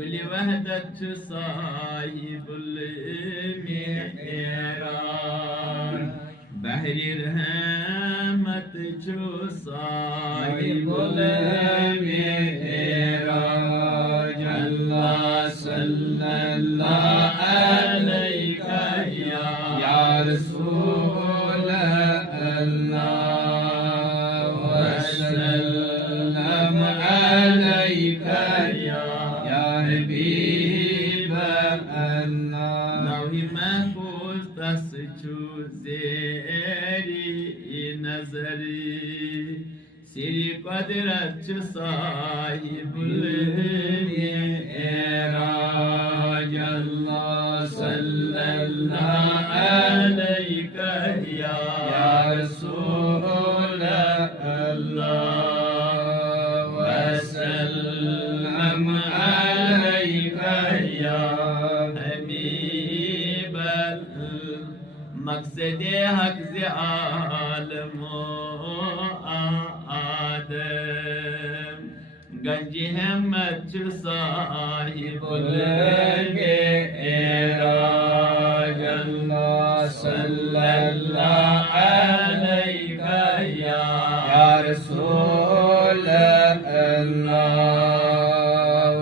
कुल वहदत साहिबुल मेहराज बहरी रहमत जो साहिबुल मेहराज अल्लाह सल्लल्लाहु अलैका या रसूल अल्लाह वसल्लम अलैका या हबीब अल्लाह लौही महफूज तस छु ज़ेरी नज़री सिरी क़दरत साहिबुल मेहराज अल्लाह सल्लल्लाहु अलैका या रसूल अल्लाह वसल्लम अलैका या हबीब मकसद हक से आलमो आदम गंज हिम्मत साहिबुल मेहराज अल्लाह सल्लल्लाहु अलैका या रसूल अल्लाह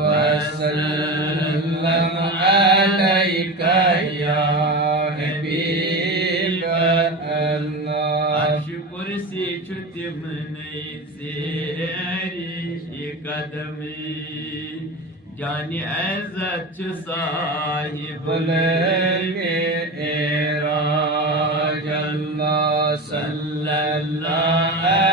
वसल्लम अलैका या हबीब अल्लाह कुर्सी छुतिम नहीं सेरी कदमी जानी इज्जत साहिबुल मेहराज अल्लाह सल्लल्लाहु